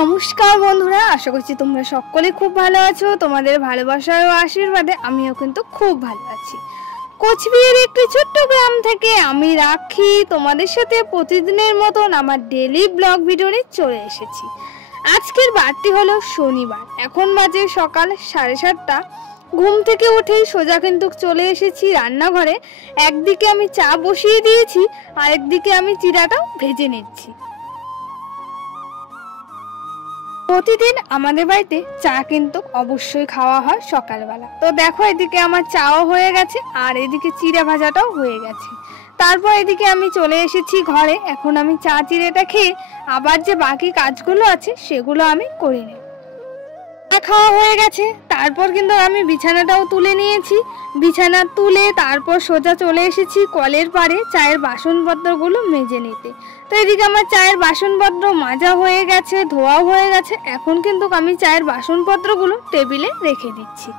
নমস্কার বন্ধুরা, আশা করছি তোমরা সকলে খুব ভালো আছো। তোমাদের ভালোবাসার ও আশীর্বাদে আমিও কিন্তু খুব ভালো আছি। কোচবিহারের একটি ছোট্ট গ্রাম থেকে আমি রাখি তোমাদের সাথে প্রতিদিনের মতন আমার ডেইলি ব্লগ ভিডিও নিয়ে চলে এসেছি। আজকের বারটি হলো শনিবার, এখন বাজে সকাল 7:30। ঘুম থেকে উঠেই সোজা কিন্তু চলে এসেছি রান্নাঘরে। একদিকে আমি চা বসিয়ে দিয়েছি, আর একদিকে আমি চিড়াটাও ভেজে নিচ্ছি। প্রতিদিন আমাদের বাড়িতে চা কিন্তু অবশ্যই খাওয়া হয় সকালবেলা। তো দেখো, এদিকে আমার চাও হয়ে গেছে আর এদিকে চিড়া ভাজাটাও হয়ে গেছে। তারপর এদিকে আমি চলে এসেছি ঘরে। এখন আমি চা চিড়েটা খেয়ে আবার যে বাকি কাজগুলো আছে সেগুলো আমি করে নেব। চা খাওয়া হয়ে গেছে, তারপর কিন্তু আমি বিছানাটাও তুলে নিয়েছি। বিছানা তুলে তারপর সোজা চলে এসেছি কলের পাড়ে চায়ের বাসনপত্রগুলো মেজে নিতে। তো এদিকে আমার চায়ের বাসনপত্র মাজা হয়ে গেছে, ধোয়াও হয়ে গেছে। এখন কিন্তু আমি চায়ের বাসনপত্রগুলো টেবিলে রেখে দিচ্ছি।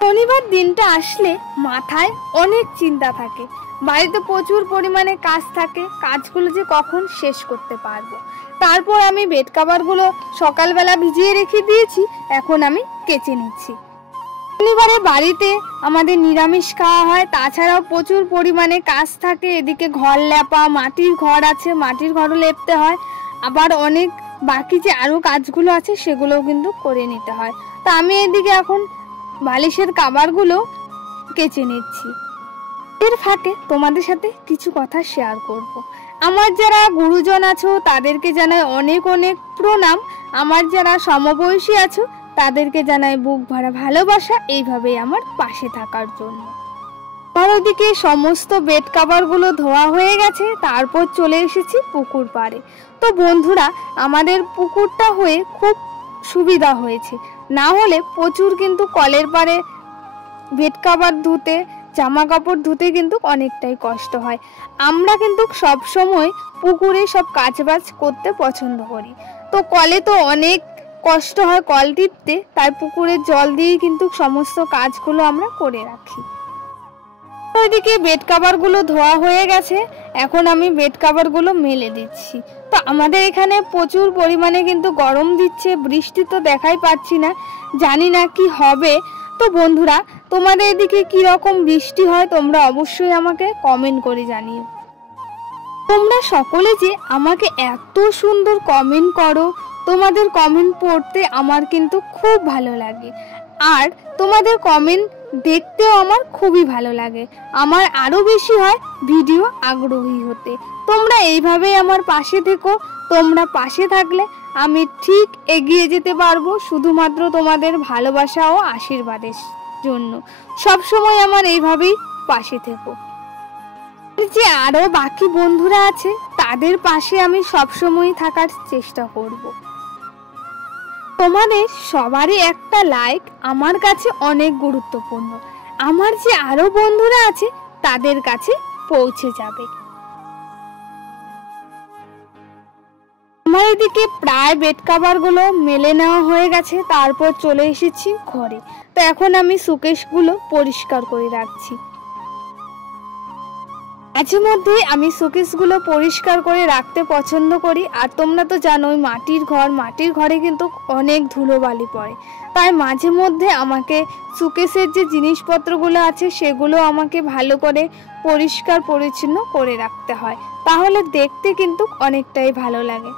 শনিবার দিনটা আসলে মাথায় অনেক চিন্তা থাকে, বাড়িতে প্রচুর পরিমাণে কাজ থাকে, কাজগুলো যে কখন শেষ করতে পারবো। তারপর আমি বেড কভারগুলো সকালবেলা ভিজিয়ে রেখে দিয়েছি, এখন আমি কেচে নিচ্ছি। শনিবারে বাড়িতে আমাদের নিরামিষ খাওয়া হয়, তাছাড়াও প্রচুর পরিমাণে কাজ থাকে। এদিকে ঘর লেপা, মাটির ঘর আছে, মাটির ঘরও লেপতে হয়। আবার অনেক বাকি যে আরও কাজগুলো আছে সেগুলোও কিন্তু করে নিতে হয়। তা আমি এদিকে এখন বালিশের কভারগুলো কেচে নিচ্ছি। এর ফাঁকে তোমাদের সাথে কিছু কথা শেয়ার করব। আমার যারা গুরুজন আছো তাদেরকে জানাই অনেক অনেক প্রণাম। আমার যারা সমবয়সী আছো তাদেরকে জানাই বুক ভরা ভালোবাসা, এইভাবেই আমার পাশে থাকার জন্য। আর ওদিকে সমস্ত বেড কভারগুলো ধোয়া হয়ে গেছে, তারপর চলে এসেছি পুকুর পাড়ে। তো বন্ধুরা, আমাদের পুকুরটা হয়ে খুব সুবিধা হয়েছে, না হলে প্রচুর কিন্তু কলের পাড়ে বেড কভার ধুতে, জামা কাপড় ধুতে কিন্তু অনেকটাই কষ্ট হয়। আমরা কিন্তু সব সময় পুকুরে সব কাজবাজ করতে পছন্দ করি। তো কলে তো অনেক কষ্ট হয় কল টিপতে, তাই পুকুরের জল দিয়ে কিন্তু সমস্ত কাজগুলো আমরা করে রাখি। ওইদিকে বেড কভারগুলো ধোয়া হয়ে গেছে, এখন আমি বেড কভারগুলো মেলে দিচ্ছি। তো আমাদের এখানে প্রচুর পরিমাণে কিন্তু গরম দিচ্ছে, বৃষ্টি তো দেখাই পাচ্ছি না, জানি না কি হবে। তো বন্ধুরা, তোমাদের এদিকে কি রকম বৃষ্টি হয় তোমরা অবশ্যই আমাকে কমেন্ট করে জানিও। তোমরা সকলে যে আমাকে এত সুন্দর কমেন্ট করো, তোমাদের কমেন্ট পড়তে আমার কিন্তু খুব ভালো লাগে, আর তোমাদের কমেন্ট দেখতেও আমার খুবই ভালো লাগে। আমার আরও বেশি হয় ভিডিও আগ্রহী হতে। তোমরা এইভাবেই আমার পাশে থেকো। তোমরা পাশে থাকলে আমি ঠিক এগিয়ে যেতে পারবো, শুধুমাত্র তোমাদের ভালোবাসা ও আশীর্বাদের জন্য। সবসময় আমার এইভাবেই পাশে থেকো। যে আরও বাকি বন্ধুরা আছে তাদের পাশে আমি সবসময় থাকার চেষ্টা করব। তোমাদের সবারই একটা লাইক আমার কাছে অনেক গুরুত্বপূর্ণ, আমার যে আরো বন্ধুরা আছে তাদের কাছে পৌঁছে যাবে। আমার এদিকে প্রায় বেড কভারগুলো মেলে নেওয়া হয়ে গেছে, তারপর চলে এসেছি ঘরে। তো এখন আমি শোকেসগুলো পরিষ্কার করে রাখছি। মাঝে মধ্যে আমি শোকেসগুলো পরিষ্কার করে রাখতে পছন্দ করি। আর তোমরা তো জানোই মাটির ঘরে কিন্তু অনেক ধুলোবালি পড়ে, তাই মাঝে মধ্যে আমাকে শোকেসের যে জিনিসপত্রগুলো আছে সেগুলো আমাকে ভালো করে পরিষ্কার পরিচ্ছন্ন করে রাখতে হয়, তাহলে দেখতে কিন্তু অনেকটাই ভালো লাগে।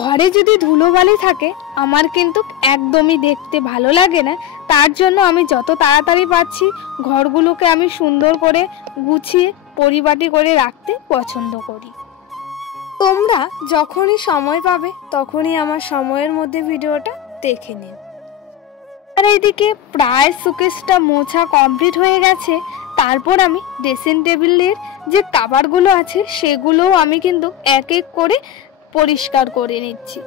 ঘরে যদি ধুলোবালি থাকে আমার কিন্তু একদমই দেখতে ভালো লাগে না। তার জন্য আমি যত তাড়াতাড়ি পাচ্ছি ঘরগুলোকে আমি সুন্দর করে গুছিয়ে পরিপাটি করে রাখতে পছন্দ করি। তোমরা যখনই সময় পাবে তখনই আমার সময়ের মধ্যে ভিডিওটা দেখে নিও। আর এইদিকে প্রায় শোকেসটা মোছা কমপ্লিট হয়ে গেছে। তারপর আমি ড্রেসিং টেবিলের যে কভারগুলো আছে সেগুলোও আমি কিন্তু এক এক করে পরিষ্কার করে নিচ্ছি।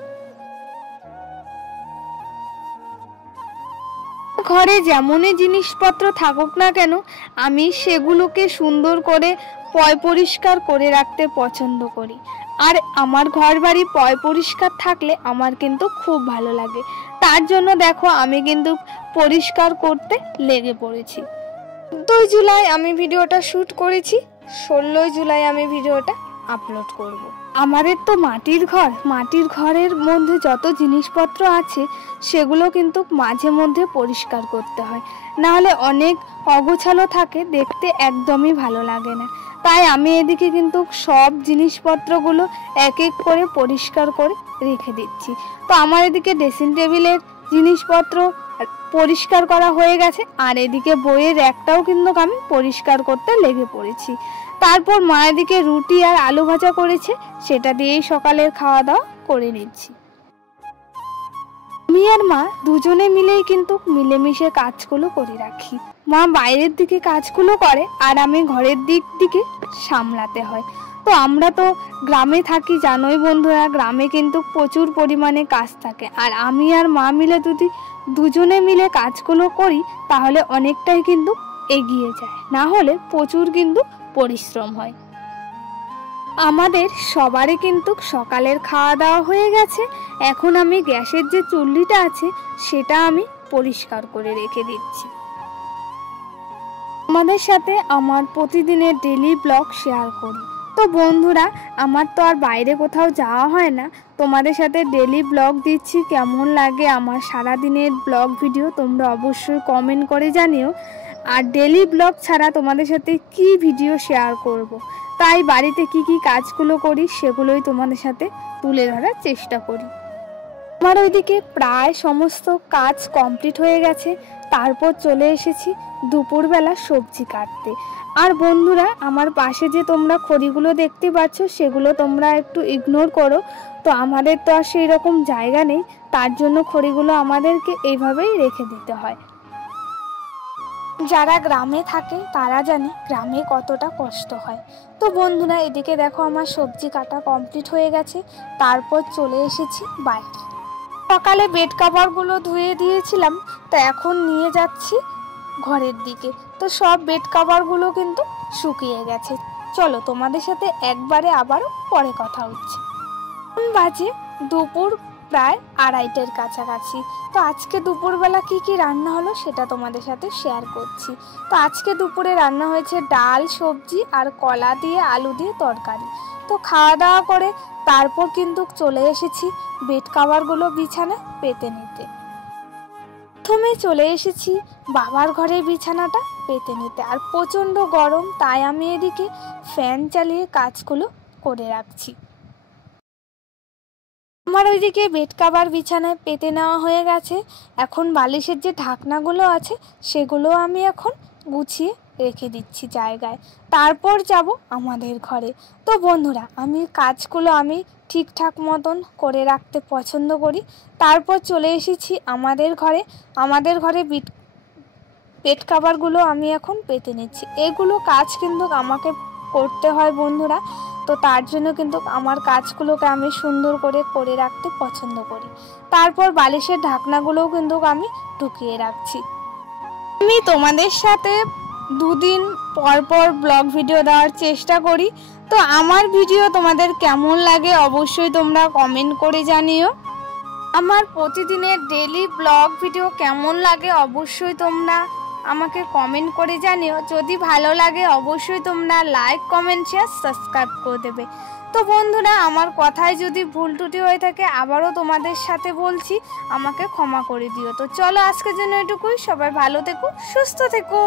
ঘরে যেমনই জিনিসপত্র থাকুক না কেন আমি সেগুলোকে সুন্দর করে পরিষ্কার করে রাখতে পছন্দ করি। আর আমার ঘর বাড়ি পরিষ্কার থাকলে আমার কিন্তু খুব ভালো লাগে। তার জন্য দেখো আমি কিন্তু পরিষ্কার করতে লেগে পড়েছি। 2 জুলাই আমি ভিডিওটা শ্যুট করেছি, 16 জুলাই আমি ভিডিওটা আপলোড করব। আমাদের তো মাটির ঘরের মধ্যে যত জিনিসপত্র আছে সেগুলো কিন্তু মাঝে মধ্যে পরিষ্কার করতে হয়, নাহলে অনেক অগোছালো থাকে, দেখতে একদমই ভালো লাগে না। তাই আমি এদিকে কিন্তু সব জিনিসপত্রগুলো এক এক করে পরিষ্কার করে রেখে দিচ্ছি। তো আমার এদিকে ড্রেসিং টেবিলের জিনিসপত্র পরিষ্কার করা হয়ে গেছে, আর এদিকে বইয়ের র্যাকটাও কিন্তু আমি পরিষ্কার করতে লেগে পড়েছি। তারপর মা এদিকে রুটি আর আলু ভাজা করেছে, সেটা দিয়েই সকালের খাওয়া দাওয়া করে নিচ্ছি। আমি আর মা দুজনে মিলেই কিন্তু মিলেমিশে কাজগুলো করে রাখি। মা বাইরের দিকে কাজগুলো করে আর আমি ঘরের দিকে সামলাতে হয়। তো আমরা তো গ্রামে থাকি, জানোই বন্ধুরা, গ্রামে কিন্তু প্রচুর পরিমাণে কাজ থাকে, আর আমি আর মা মিলে যদি দুজনে মিলে কাজগুলো করি তাহলে অনেকটাই কিন্তু এগিয়ে যায়, না হলে প্রচুর কিন্তু পরিশ্রম হয়। আমাদের সবারই কিন্তু সকালের খাওয়া দাওয়া হয়ে গেছে। এখন আমি গ্যাসের যে চুল্লিটা আছে সেটা আমি পরিষ্কার করে রেখে দিচ্ছি। আমাদের সাথে আমার প্রতিদিনের ডেইলি ব্লগ শেয়ার করি। তো বন্ধুরা, আমার তো আর বাইরে কোথাও যাওয়া হয় না, তোমাদের সাথে ডেইলি ব্লগ দিচ্ছি। কেমন লাগে আমার সারাদিনের ব্লগ ভিডিও তোমরা অবশ্যই কমেন্ট করে জানিও। আর ডেইলি ব্লগ ছাড়া তোমাদের সাথে কি ভিডিও শেয়ার করব, তাই বাড়িতে কি কি কাজগুলো করি সেগুলোই তোমাদের সাথে তুলে ধরার চেষ্টা করি। আমার ওইদিকে প্রায় সমস্ত কাজ কমপ্লিট হয়ে গেছে। তারপর চলে এসেছি দুপুরবেলা সবজি কাটতে। আর বন্ধুরা, আমার পাশে যে তোমরা খড়িগুলো দেখতে পাচ্ছ সেগুলো তোমরা একটু ইগনোর করো। তো আমাদের তো আর সেই রকম জায়গা নেই, তার জন্য খড়িগুলো আমাদেরকে এইভাবেই রেখে দিতে হয়। যারা গ্রামে থাকে তারা জানে গ্রামে কতটা কষ্ট হয়। তো বন্ধুরা, এদিকে দেখো আমার সবজি কাটা কমপ্লিট হয়ে গেছে। তারপর চলে এসেছি বাইরে। সকালে বেড কভারগুলো ধুয়ে দিয়েছিলাম, তো এখন নিয়ে যাচ্ছি ঘরের দিকে। তো সব বেড কভারগুলো কিন্তু শুকিয়ে গেছে। চলো তোমাদের সাথে একবারে আবারও পরে কথা হচ্ছে। বাজে দুপুর প্রায় 2:30-এর কাছাকাছি। তো আজকে দুপুরবেলা কি কি রান্না হলো সেটা তোমাদের সাথে শেয়ার করছি। তো আজকে দুপুরে রান্না হয়েছে ডাল, সবজি আর কলা দিয়ে আলু দিয়ে তরকারি। তো খাওয়া দাওয়া করে তারপর কিন্তু চলে এসেছি বেড কভারগুলো বিছানায় পেতে নিতে। প্রথমে চলে এসেছি বাবার ঘরের বিছানাটা পেতে নিতে, আর প্রচণ্ড গরম, তাই আমি এদিকে ফ্যান চালিয়ে কাজগুলো করে রাখছি। আমার ওইদিকে বেড কভার বিছানায় পেতে নেওয়া হয়ে গেছে। এখন বালিশের যে ঢাকনাগুলো আছে সেগুলো আমি এখন গুছিয়ে রেখে দিচ্ছি জায়গায়। তারপর যাব আমাদের ঘরে। তো বন্ধুরা, আমি কাজগুলো ঠিকঠাক মতন করে রাখতে পছন্দ করি। তারপর চলে এসেছি আমাদের ঘরে। আমাদের ঘরে বেড কভারগুলো আমি এখন পেতে নিচ্ছি। এগুলো কাজ কিন্তু আমাকে করতে হয় বন্ধুরা, তো তার জন্য কিন্তু আমার কাজগুলোকে আমি সুন্দর করে রাখতে পছন্দ করি। তারপর বালিশের ঢাকনাগুলোও কিন্তু আমি ঢুকিয়ে রাখছি। আমি তোমাদের সাথে 2 দিন পর পর ব্লগ ভিডিও দেওয়ার চেষ্টা করি। তো আমার ভিডিও তোমাদের কেমন লাগে অবশ্যই তোমরা কমেন্ট করে জানিও। আমার প্রতিদিনের ডেইলি ব্লগ ভিডিও কেমন লাগে অবশ্যই তোমরা আমাকে কমেন্ট করে জানিও। যদি ভালো লাগে অবশ্যই তোমরা লাইক, কমেন্ট, শেয়ার, সাবস্ক্রাইব করে দেবে। তো বন্ধুরা, আমার কথায় যদি ভুল ত্রুটি হয়ে থাকে আবারও তোমাদের সাথে বলছি, আমাকে ক্ষমা করে দিও। তো চলো আজকের জন্য এটুকুই। সবাই ভালো থেকো, সুস্থ থেকো।